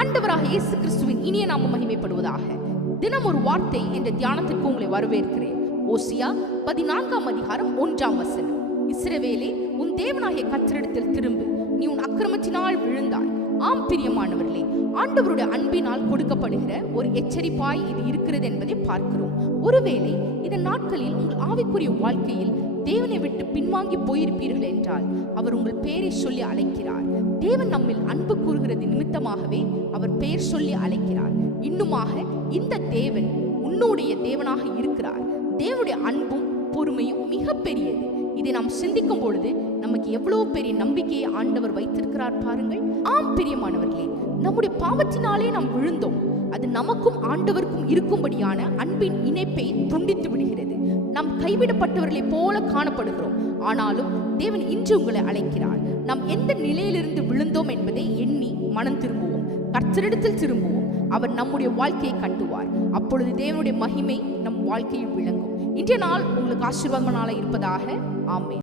ஆண்டவராக இயேசு கிறிஸ்துவின் இனிய நாமம் மகிமைப்படுவதாக. தினம் ஒரு வார்த்தை என்ற தியானத்திற்கு உங்களை வரவேற்கிறேன். ஓசியா 14:1. இஸ்ரவேலே, உன் தேவனாகிய கர்த்தரிடத்தில் திரும்பு, நீ உன் அக்கிரமத்தினால் விழுந்தாய். ஆம் பிரியமானவர்களே, ஆண்டவருடைய அன்பினால் கொடுக்கப்படுகிற ஒரு எச்சரிப்பாய் இது இருக்கிறது என்பதை பார்க்கிறோம். ஒருவேளை இந்த நாட்களில் உங்கள் ஆவிக்குரிய வாழ்க்கையில் தேவனை விட்டு பின்வாங்கி போயிருப்பீர்கள் என்றால் அவர் உங்கள் பெயரை சொல்லி அழைக்கிறார். தேவன் நம்மில் அன்பு கூறுகிறது நிமித்தமாகவே அவர் பெயர் சொல்லி அழைக்கிறார். இன்னுமாக இந்த தேவன் உன்னுடைய தேவனாக இருக்கிறார். தேவனுடைய அன்பும் பொறுமையும் மிக பெரியது. இதை நாம் சிந்திக்கும் பொழுது நமக்கு எவ்வளவு பெரிய நம்பிக்கையை ஆண்டவர் வைத்திருக்கிறார் பாருங்கள். ஆம் பிரியமானவர்களே, நம்முடைய பாவத்தினாலே நாம் விழுந்தோம். அது நமக்கும் ஆண்டவருக்கும் இருக்கும்படியான அன்பின் இணைப்பை துண்டித்து விடுகிறது. நாம் கைவிடப்பட்டவர்களை போல காணப்படுகிறோம். ஆனாலும் தேவன் இன்று உங்களை அழைக்கிறார். நாம் எந்த நிலையிலிருந்து விழுந்தோம் என்பதை எண்ணி மனம் திரும்புவோம், கர்த்தரிடத்தில் திரும்புவோம். அவர் நம்முடைய வாழ்க்கையை கட்டுவார். அப்பொழுது தேவனுடைய மகிமை நம் வாழ்க்கையில் விளங்கும். இன்றைய நாள் உங்களுக்கு ஆசீர்வாதமான நாளாக இருப்பதாக. ஆமென்.